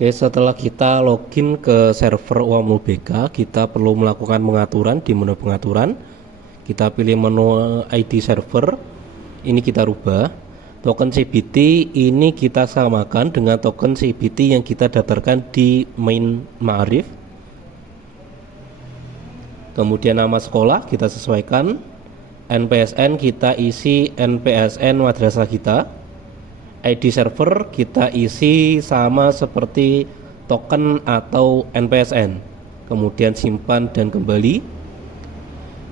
Oke, setelah kita login ke server UAMNU BK, kita perlu melakukan pengaturan di menu pengaturan. Kita pilih menu ID server, ini kita rubah. Token CBT ini kita samakan dengan token CBT yang kita daftarkan di main Ma'arif. Kemudian nama sekolah kita sesuaikan, NPSN kita isi NPSN madrasah kita, ID server kita isi sama seperti token atau NPSN, kemudian simpan dan kembali.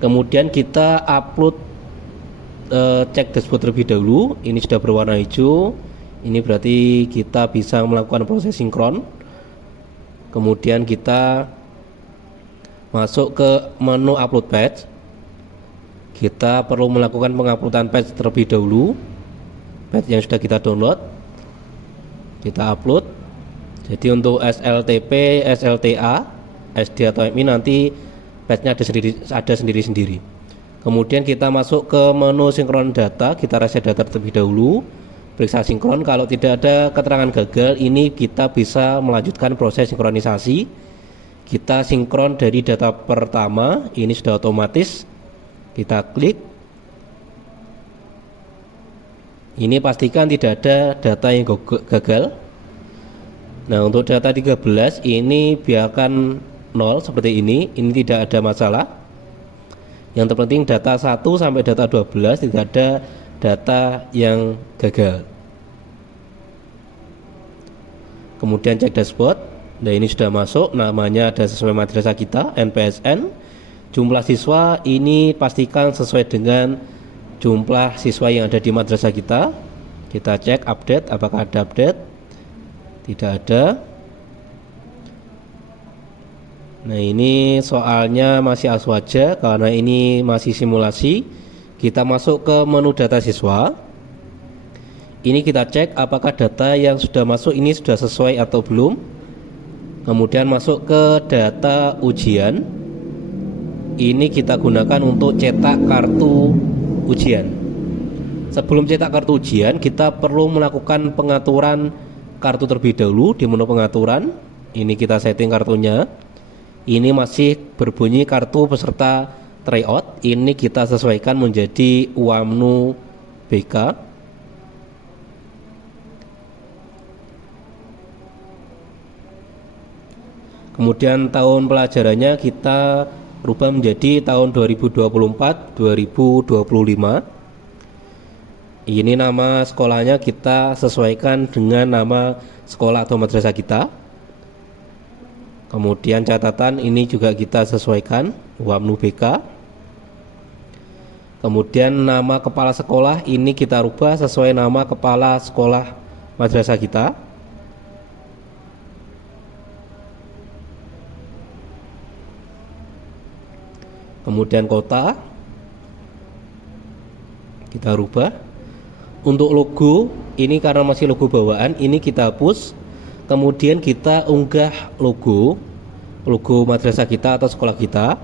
Kemudian kita upload cek dashboard terlebih dahulu. Ini sudah berwarna hijau, ini berarti kita bisa melakukan proses sinkron. Kemudian kita masuk ke menu upload patch. Kita perlu melakukan penguploadan patch terlebih dahulu, patch yang sudah kita download, kita upload. Jadi untuk SLTP, SLTA, SD atau MI nanti patchnya ada sendiri-sendiri. Kemudian kita masuk ke menu sinkron data, kita reset data terlebih dahulu, periksa sinkron. Kalau tidak ada keterangan gagal, ini kita bisa melanjutkan proses sinkronisasi. Kita sinkron dari data pertama, ini sudah otomatis. Kita klik. Ini pastikan tidak ada data yang gagal. Nah, untuk data 13 ini biarkan 0 seperti ini tidak ada masalah. Yang terpenting data 1 sampai data 12 tidak ada data yang gagal. Kemudian cek dashboard. Nah, ini sudah masuk, namanya ada sesuai madrasah kita, NPSN. Jumlah siswa ini pastikan sesuai dengan jumlah siswa yang ada di madrasah kita. Kita cek update, apakah ada update? Tidak ada. Nah, ini soalnya masih aswaja karena ini masih simulasi. Kita masuk ke menu data siswa. Ini kita cek apakah data yang sudah masuk ini sudah sesuai atau belum. Kemudian masuk ke data ujian. Ini kita gunakan untuk cetak kartu ujian. Sebelum cetak kartu ujian, kita perlu melakukan pengaturan kartu terlebih dahulu di menu pengaturan. Ini kita setting kartunya. Ini masih berbunyi kartu peserta tryout. Ini kita sesuaikan menjadi UAMNU BK. Kemudian tahun pelajarannya kita rubah menjadi tahun 2024-2025. Ini nama sekolahnya kita sesuaikan dengan nama sekolah atau madrasah kita. Kemudian catatan ini juga kita sesuaikan UAMNU BK. Kemudian nama kepala sekolah ini kita rubah sesuai nama kepala sekolah madrasah kita. Kemudian kota kita rubah. Untuk logo ini karena masih logo bawaan, ini kita hapus. Kemudian kita unggah logo madrasah kita atau sekolah kita.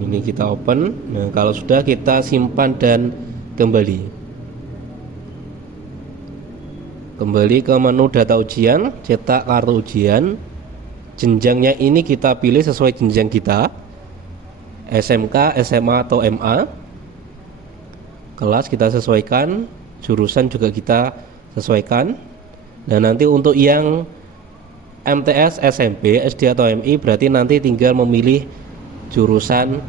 Ini kita open. Nah, kalau sudah kita simpan dan kembali ke menu data ujian, cetak kartu ujian. Jenjangnya ini kita pilih sesuai jenjang kita, SMK, SMA atau MA. Kelas kita sesuaikan, jurusan juga kita sesuaikan. Dan nanti untuk yang MTS, SMP, SD atau MI berarti nanti tinggal memilih jurusan,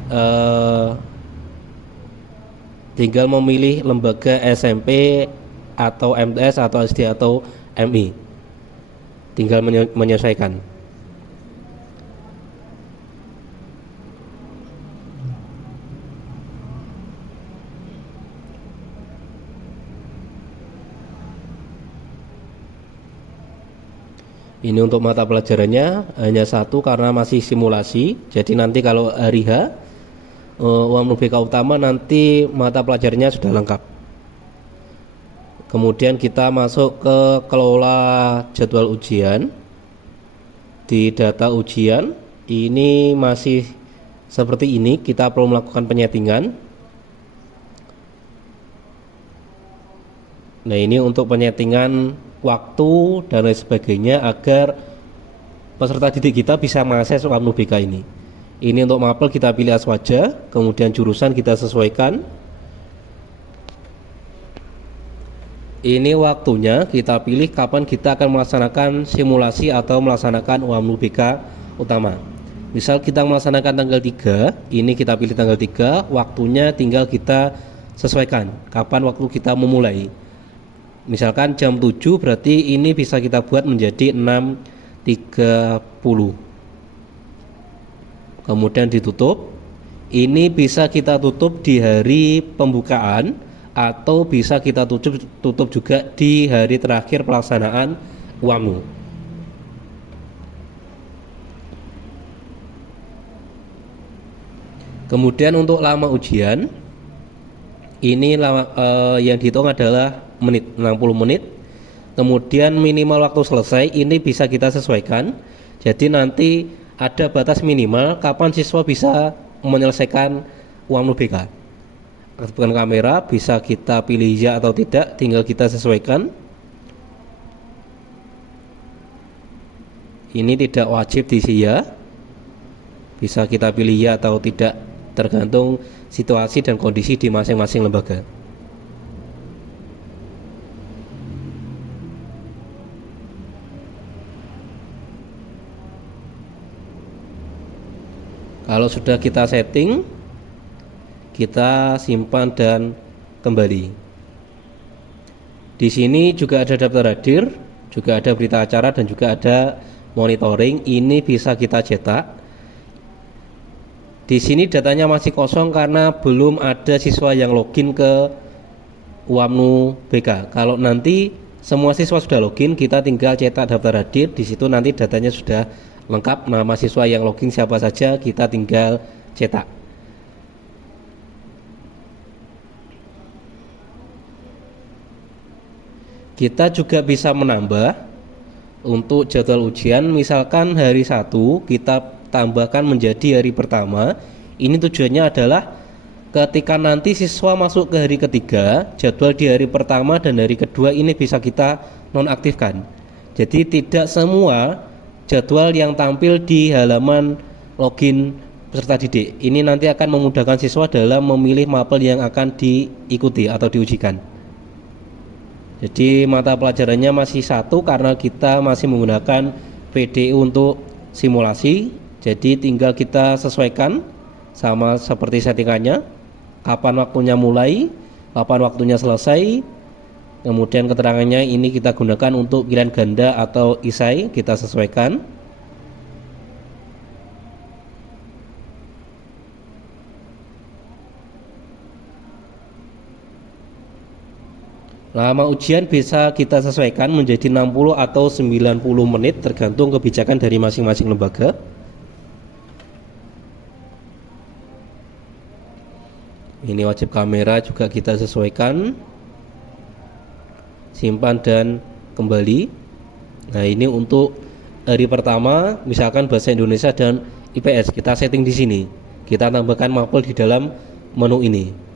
tinggal memilih lembaga SMP atau MTS atau SD atau MI, tinggal menyesuaikan. Ini untuk mata pelajarannya hanya satu karena masih simulasi. Jadi nanti kalau hari H UAMNU BK utama nanti mata pelajarannya sudah lengkap. Kemudian kita masuk ke kelola jadwal ujian. Di data ujian ini masih seperti ini, kita perlu melakukan penyetingan. Nah, ini untuk penyetingan waktu dan lain sebagainya agar peserta didik kita bisa mengakses UMNU BK ini. Ini untuk mapel kita pilih aswaja, kemudian jurusan kita sesuaikan. Ini waktunya kita pilih kapan kita akan melaksanakan simulasi atau melaksanakan UMNU BK utama. Misal kita melaksanakan tanggal 3, ini kita pilih tanggal 3, waktunya tinggal kita sesuaikan kapan waktu kita memulai. Misalkan jam 7, berarti ini bisa kita buat menjadi 6.30. Kemudian ditutup. Ini bisa kita tutup di hari pembukaan atau bisa kita tutup juga di hari terakhir pelaksanaan UMNU. Kemudian untuk lama ujian, ini yang dihitung adalah menit, 60 menit. Kemudian minimal waktu selesai ini bisa kita sesuaikan. Jadi nanti ada batas minimal kapan siswa bisa menyelesaikan UMNU BK. Aktifkan kamera, bisa kita pilih ya atau tidak, tinggal kita sesuaikan. Ini tidak wajib diisi ya, bisa kita pilih ya atau tidak, tergantung situasi dan kondisi di masing-masing lembaga. Kalau sudah kita setting, kita simpan dan kembali. Di sini juga ada daftar hadir, juga ada berita acara dan juga ada monitoring. Ini bisa kita cetak. Di sini datanya masih kosong karena belum ada siswa yang login ke UMNU BK. Kalau nanti semua siswa sudah login, kita tinggal cetak daftar hadir. Di situ nanti datanya sudah lengkap, nama siswa yang login siapa saja, kita tinggal cetak. Kita juga bisa menambah untuk jadwal ujian, misalkan hari 1 kita tambahkan menjadi hari pertama. Ini tujuannya adalah ketika nanti siswa masuk ke hari ketiga, jadwal di hari pertama dan hari kedua ini bisa kita nonaktifkan. Jadi tidak semua jadwal yang tampil di halaman login peserta didik ini nanti akan memudahkan siswa dalam memilih mapel yang akan diikuti atau diujikan. Jadi mata pelajarannya masih satu karena kita masih menggunakan PDU untuk simulasi. Jadi tinggal kita sesuaikan sama seperti settingannya, kapan waktunya mulai, kapan waktunya selesai. Kemudian keterangannya ini kita gunakan untuk pilihan ganda atau isai, kita sesuaikan. Lama ujian bisa kita sesuaikan menjadi 60 atau 90 menit tergantung kebijakan dari masing-masing lembaga. Ini wajib kamera juga kita sesuaikan. Simpan dan kembali. Nah, ini untuk hari pertama, misalkan bahasa Indonesia dan IPS, kita setting di sini. Kita tambahkan mapel di dalam menu ini.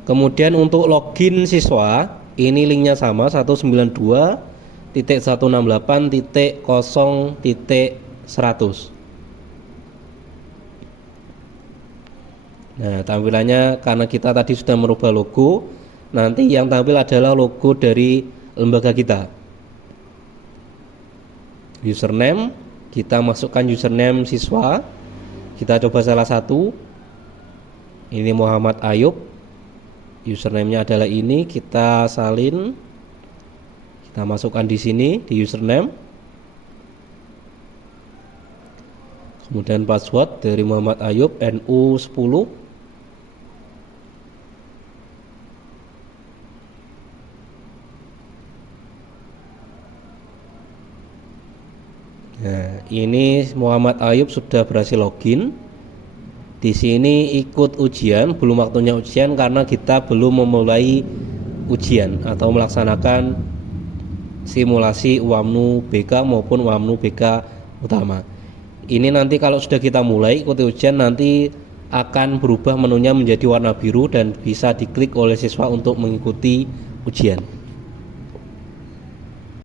Kemudian untuk login siswa, ini linknya sama 192.168.0.100. Nah, tampilannya karena kita tadi sudah merubah logo, nanti yang tampil adalah logo dari lembaga kita. Username, kita masukkan username siswa. Kita coba salah satu. Ini Muhammad Ayub. Username-nya adalah ini, kita salin. Kita masukkan di sini di username. Kemudian password dari Muhammad Ayub NU 10. Nah, ini Muhammad Ayub sudah berhasil login. Di sini ikut ujian, belum waktunya ujian karena kita belum memulai ujian atau melaksanakan simulasi UAMNU BK maupun UAMNU BK utama. Ini nanti kalau sudah kita mulai ikuti ujian, nanti akan berubah menunya menjadi warna biru dan bisa diklik oleh siswa untuk mengikuti ujian.